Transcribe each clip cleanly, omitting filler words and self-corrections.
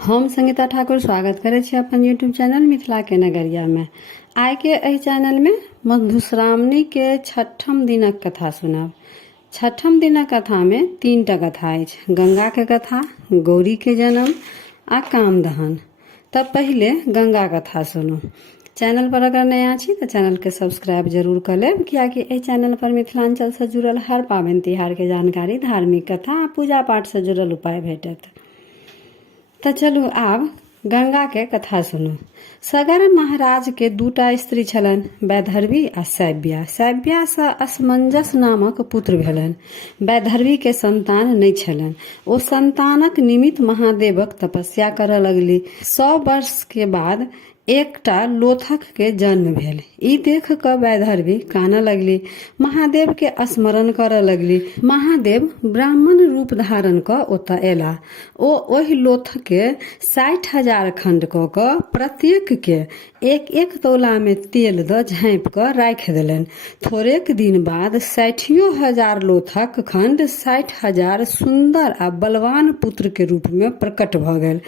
हम संगीता ठाकुर स्वागत करे छी अपन यूट्यूब चैनल मिथिला के नगरिया में। आइ के एहि चैनल में मधुश्रावणी के छठम दिनक कथा सुनब। छठम दिनक कथा में 3टा कथा अछि, गंगा के कथा, गौरी के जन्म आ कामदहन। तब पहले गंगा कथा सुनू। चैनल पर अगर नया छी तो चैनल के सब्सक्राइब जरूर कर लेब, कियाकि एहि चैनल पर मिथिलांचल से जुड़ल हर पाबनि तिहार के जानकारी, धार्मिक कथा आ पूजा पाठ से जुड़ल उपाय भेटत। तो चलू आब गंगा के कथा सुनू। सगर महाराज के 2टा स्त्री छलन, वैदर्भी आ सैव्या। सैव्या से असमंजस नामक पुत्र भेलन। वैदर्भी के संतान नहीं छलन। ओ संतानक निमित्त महादेवक तपस्या करऽ लगली। 100 वर्ष के बाद एकटा लोथक के जन्म भेल। ई देख क वैदर्भी कानऽ लगली, महादेव के स्मरण करऽ लगली। महादेव ब्राह्मण रूप धारण क ओतऽ एला। ओ ओहि लोथ के 60,000 खंड क प्रत्येक के 1-1 तौला में तेल द झाँप क राखि देलनि। थोड़ेक दिन बाद 60,000 लोथक खंड 60,000 सुंदर आ बलवान पुत्र के रूप में प्रकट भ गेल।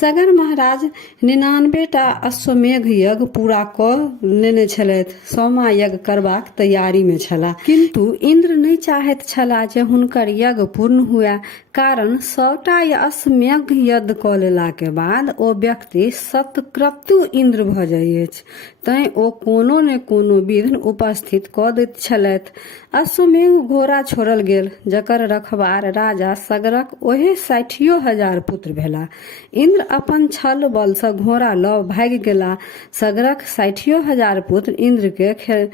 सगर महाराज 99टा अश्वमेघ यज्ञ पूरा क लेने छलथि। 100वां यज्ञ करबाक तैयारी में छला, किंतु इंद्र नहीं चाहैत छला जे हुनकर यज्ञ पूर्ण हुए, कारण 100टा अश्वमेघ यज्ञ क लेला के बाद ओ व्यक्ति सतक्रतु इंद्र भ जाइत अछि। तैं ओ कोनो ने कोनो विघ्न उपस्थित क दैत छलथि। अश्वमेघ घोड़ा छोड़ल गेल, जकर रखवार राजा सगरक ओहे 60,000 पुत्र भेला। इंद्र अपन छल बल से घोड़ा ल भागि गेला। सगरक 60,000 पुत्र इंद्र के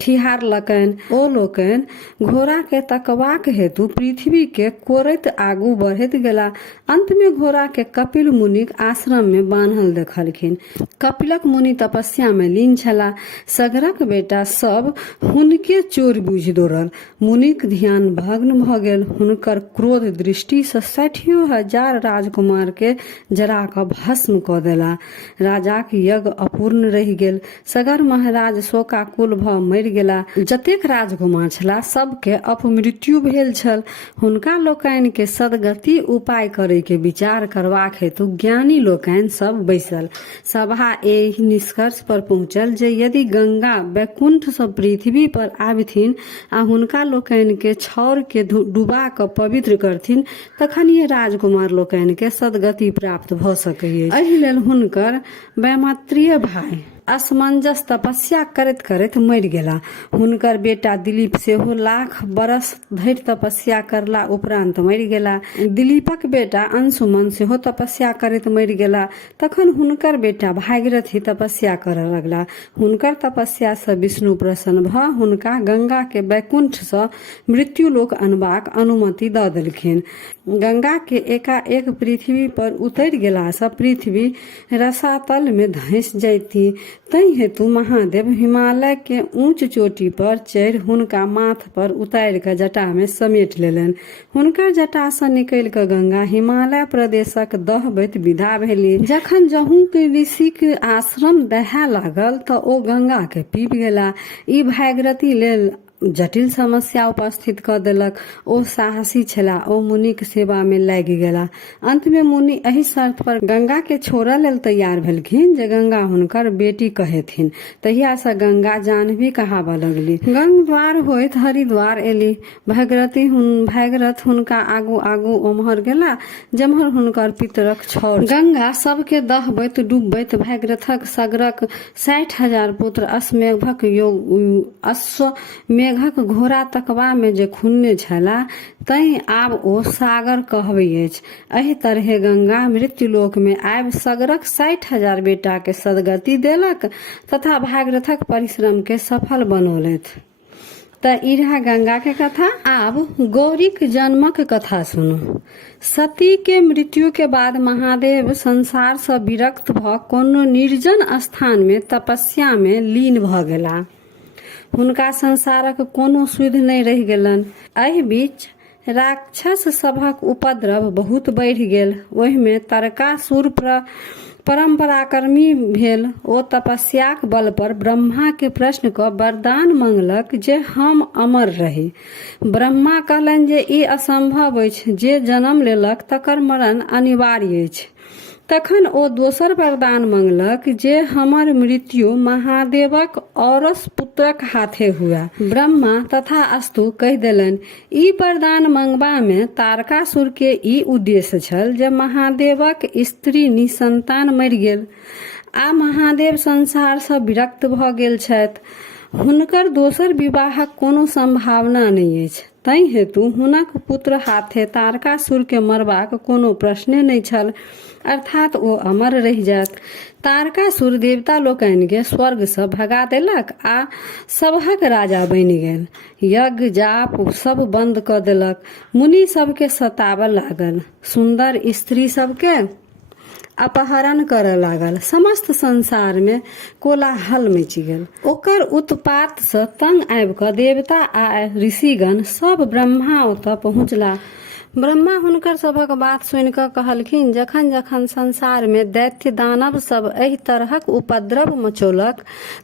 ठिहार लकनि। ओ लोकनि घोड़ा के तकबाक हेतु पृथ्वी के कोरैत आगू बढ़ैत गेला। अंत में घोड़ा के कपिल मुनिक आश्रम में बान्हल देखलखिन। कपिलक मुनि तपस्या में लीन छला। सगरक बेटा सब हुनके चोर बुझि दौड़ल। मुनिक ध्यान भग्न भ गेल। हुनकर क्रोध दृष्टि से 60,000 राजकुमार के जरा क भस्म क देला। राजाक यज्ञ अपूर्ण रहि गेल। सगर महाराज शोकाकुल भ मरि गेला। जतेक राजकुमार छला सबके अपमृत्यु भेल छल। हुनका लोकनि के सदगति उपाय करे के विचार करबाक हेतु ज्ञानी लोकनि सब बैसल। सभा एहि निष्कर्ष पर पहुंचल जे यदि गंगा वैकुंठ से पृथ्वी पर आबथिन आ हुनका लोकनि के छौर के डुबा क पवित्र करथिन, तखन ये राजकुमार लोकनि के सदगति प्राप्त भ सकैए। एहि लेल हुनकर वैमात्रेय भाई असमंजस तपस्या करैत करैत मरि गेला। हुनकर बेटा दिलीप सेहो लाख बरस धरि तपस्या करला उपरांत मरि गेला। दिलीपक बेटा अंशुमन सेहो तपस्या करैत मरि गेला। तखन हुनकर बेटा भागीरथी तपस्या करऽ लगला। हुनकर तपस्या से विष्णु प्रसन्न भ हुनका गंगा के वैकुंठ से मृत्यु लोक अनबाक अनुमति दऽ देलखिन। गंगा के एकाएक पृथ्वी पर उतरि गेला से पृथ्वी रसातल में धंस जैती। तै हेतु महादेव हिमालय के ऊंच चोटी पर चढ़ि हुनका माथ पर उतारि क जटा में समेट लेलनि। हुनकर जटा से निकलि क गंगा हिमालय प्रदेशक दहबैत विदा भेली। जखन जहू के ऋषि के आश्रम दहा लागल त ओ गंगा के पीब गेला। ई भागीरथी लेल जटिल समस्या उपस्थित क देलक। ओ साहसी छला। ओ मुनि के सेवा में लागि गेला। अंत में मुनि एहि शर्त पर गंगा के छोड़ऽ लेल तैयार भेलखिन जे गंगा हुनकर बेटी कहेथिन। तहिया से गंगा जाह्नवी कहाबऽ लगली। गंगद्वार होइत हरिद्वार एली। भागीरथ हुनका आगू आगू ओम्हर गेला जेम्हर हुनकर पितरक छौर। गंगा सबके दहबैत डुबबैत भागीरथक सगरक 60,000 पुत्र अश्वमेघक घोड़ा तकबा में जे खुन्ने छला, तैं आब ओ सागर कहबै अछि। एहि तरहे गंगा मृत्युलोक में आबि सगरक 60,000 बेटा के सदगति देलक तथा भागीरथक परिश्रम के सफल बनौलथि। त ई रहा गंगा के कथा। आब गौरी के जन्मक कथा सुनू। सती के मृत्यु के बाद महादेव संसार से विरक्त भ कोनो निर्जन स्थान में तपस्या में लीन भ गेला। हुनका संसारक कोनो सुध नहीं रहि गेलनि। एहि बीच राक्षस सभक उपद्रव बहुत बढ़ि गेल। ओहि में तारकासुर परम पराक्रमी भेल। ओ तपस्याक बल पर ब्रह्मा के प्रश्न क वरदान मंगलक जे हम अमर रही। ब्रह्मा कहलनि जे ई असंभव अछि। जे जन्म लेलक तकर मरण अनिवार्य अछि। तखन ओ दोसर वरदान मंगलक जे हमर मृत्यु महादेवक औरस पुत्रक हाथे हुआ। ब्रह्मा तथा अस्तु कहि देलनि। ई वरदान मंगबा में तारकासुर के ई उद्देश्य छल जे महादेवक स्त्री निसंतान मरि गेल आ महादेव संसार सँ विरक्त भ गेल छथि। हुनकर दोसर विवाहक कोनो संभावना नहि अछि। तै हेतु हुनक पुत्र हाथे तारकासुर के मरबाक कोनो प्रश्ने नहि छल, अर्थात ओ अमर रहि जायत। तारकासुर देवता लोकनि के स्वर्ग से भगा देलक आ सबहक राजा बनि गेल। यज्ञ जाप सब बंद क देलक। मुनि सबके सतावऽ लागल, सुंदर स्त्री सबके अपहरण करऽ लागल। समस्त संसार में कोलाहल मचि गेल। ओकर उत्पात से तंग आबि क देवता आ ऋषिगण सब ब्रह्मा ओतऽ पहुँचला। ब्रह्मा हुनकर सभक बात सुनि कऽ कहलखिन, जखन जखन संसार में दैत्य दानव सब एहि तरहक उपद्रव मचौलक,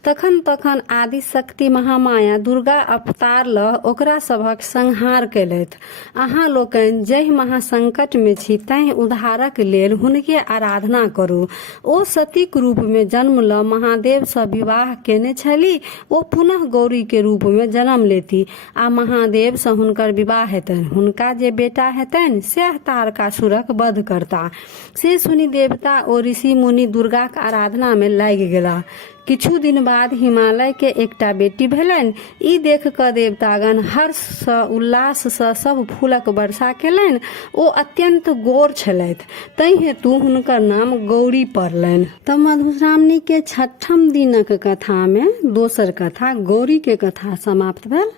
तखन तखन आदि शक्ति महामाया दुर्गा अवतार ल ओकरा सभक संहार केलथि। अहाँ लोकनि जाहि महासंकट में छी तैं उद्धारक लेल हुनके आराधना करू। ओ सतीक रूप में जन्म ल महादेव सँ विवाह केने छली। ओ पुनः गौरी के रूप में जन्म लेती आ महादेव सँ हुनकर विवाह हेतनि। हुनका जे बेटा हेतनि सैह तारकासुरक वध करता। से सुनि देवता ओ ऋषि मुनि दुर्गाक आराधना में लागि गेला। किछु दिन बाद हिमालय के एकटा बेटी भेलनि। ई देख क देवतागण हर्ष सँ उल्लास सँ सब फूलक वर्षा केलनि। ओ अत्यंत गोर छलथि, तै हेतु हुनकर नाम गौरी पड़लनि। त मधुश्रावणी के छठम दिनक कथा में दोसर कथा गौरी के कथा समाप्त भेल।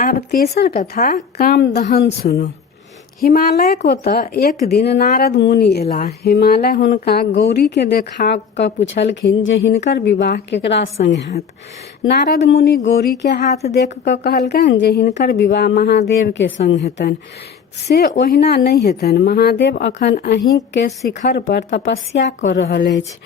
आब तेसर कथा कामदहन सुनू। हिमालय को त एक दिन नारद मुनि एला। हिमालय हुनका गौरी के देखा क पूछलखिन जे हिनकर विवाह केकरा संग हैत। नारद मुनि गौरी के हाथ देख क कहलकनि जे हिनकर विवाह महादेव के संग हेतनि। से ओहिना नहीं हेतनि। महादेव अखन अहीं के शिखर पर तपस्या कर रहल अछि।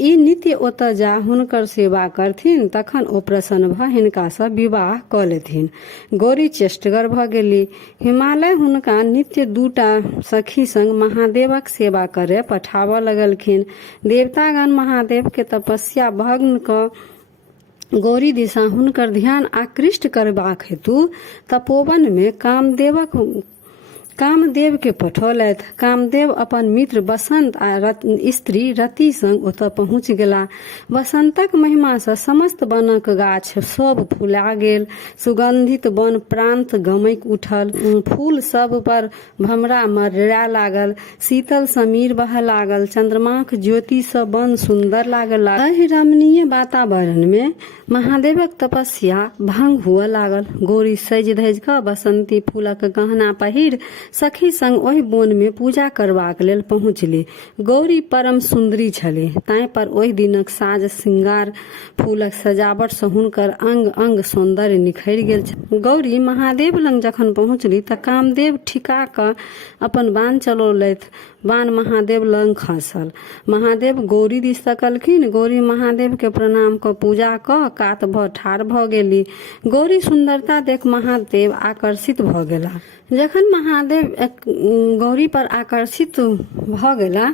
ई नित्य ओतऽ जा हुनकर सेवा करथिन, तखन ओ प्रसन्न भ हिनका सँ विवाह क लेथिन। गौरी चेष्टगर भ गेली। हिमालय हुनका नित्य दूटा सखी संग महादेवक सेवा करे पठाबऽ लगलखिन। देवतागण महादेव के तपस्या भंग क गौरी दिशा हुनकर ध्यान आकृष्ट करबाक हेतु तपोवन में कामदेव के पठौलथि। कामदेव अपन मित्र बसंत आ स्त्री रति संग ओतऽ पहुँच गेला। बसंतक महिमा सँ समस्त वनक गाछ सब फुला गेल। सुगंधित वन प्रांत गमैक उठल। फूल सब पर भमरा मर्रय लागल। शीतल समीर बहय लागल। चंद्रमाक ज्योति सँ वन सुंदर लागल। एहि रमणीय वातावरण में महादेवक तपस्या भंग हुअ लागल। गौरी सजि धजि क बसंती फूलक गहना पहिर सखी संग ओहि वन में पूजा करबाक लेल पहुँचली। गौरी परम सुंदरी छली, ताहि पर ओहि दिनक साज श्रृंगार फूलक सजावट सँ हुनकर अंग अंग सौंदर्य निखरि गेल छल। गौरी महादेव लंग जखन पहुँचली त कामदेव ठिका क अपन बाण चलौलथि। बाण महादेव लंग खसल। महादेव गौरी दिस तकलखिन। गौरी महादेव के प्रणाम क पूजा क कात भ ठाढ़ भ गेली। गौरी सुंदरता देख महादेव आकर्षित भ गेला। जखन महादेव गौरी पर आकर्षित भ गेला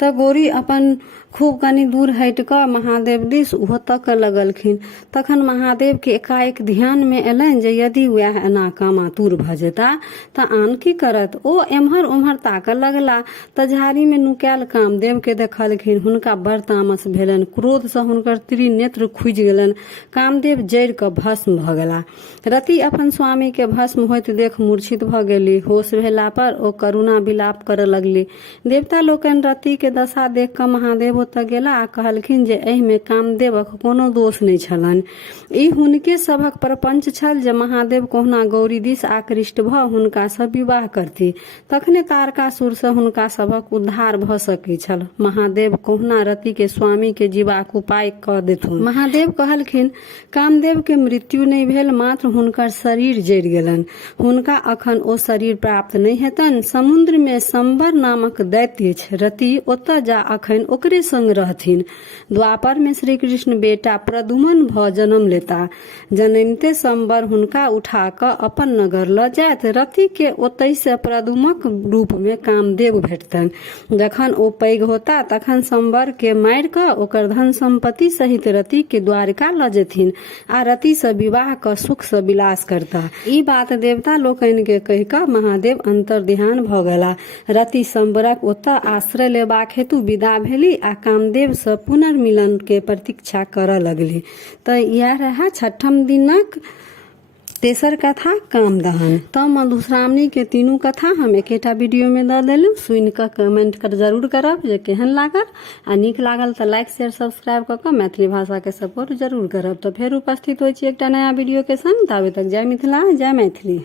त गौरी अपन खूब कनी दूर हटि क महादेव दिस उहो तकऽ लगलखिन। तखन महादेव के एकाएक ध्यान में एलनि जे यदि वह एना कामातुर भ जेता त आन की करत। ओ एम्हर ओम्हर ताकऽ लगला त झाड़ी में नुकायल कामदेव के देखलखिन। हुनका बड़ तामस भेलनि। क्रोध सँ हुनकर त्रिनेत्र खुजि गेलनि। कामदेव जरि क भस्म भ गेला। रति अपन स्वामी के भस्म होइत देख मूर्छित भ गेली। होश भेला पर ओ करुणा विलाप करऽ लगली। देवता लोकनि रति के दशा देख क महादेव ओतऽ गेला आ कहलखिन जे एहि में कामदेवक कोनो दोष नहि छलनि। ई हुनके सभक प्रपंच छल जे महादेव कहुना गौरी दिस आकृष्ट भ हुनका सँ विवाह करती। तखने तारकासुर सँ हुनका सभक उद्धार भ सकै छल। महादेव कहुना रति के स्वामी के जीवाक उपाय क देथुन। महादेव कहलखिन, कामदेव के मृत्यु नहि भेल, मात्र हुनकर शरीर जरि गेलनि। हुनका अखन ओ शरीर प्राप्त नहि हेतनि। समुद्र में संबर नामक दैत्य छै। रति ओतऽ जा अखन ओकरे संग रहथिन। द्वापर में श्री कृष्ण बेटा प्रद्युम्न भ जन्म लेता। जन्मते संबर हुनका उठा क अपन नगर ल जायत। रति के ओतय से प्रद्युम्नक रूप में कामदेव भेट भेटतन। जखन ओ पैघ होता तखन संबर के मारि कऽ ओकर धन संपत्ति सहित रति के द्वारिका ल जेथिन आ रति से विवाह क सुख से विलास करता। ई बात देवता लोकनि के कहि कऽ महादेव अंतर ध्यान भ गेला। रति संबरक ओतऽ आश्रय लेबाक हेतु विदा भेली आ कामदेव से पुनर्मिलन के प्रतीक्षा करऽ लगली। तो यह रहा छठम दिनक तेसर कथा कामदहन। तो मधुश्रावणी के तीनों कथा हम एकेटा वीडियो में दऽ देलहुँ। सुनि कऽ कमेंट कर जरूर करब जे केहन लागल, आ नीक लागल तऽ लाइक शेयर सब्सक्राइब कऽ कऽ मैथिली भाषा के सपोर्ट जरूर करब। तो फेर उपस्थित होइ छी एकटा नया वीडियो के संग। ताबे तक जय मिथिला जय मैथिली।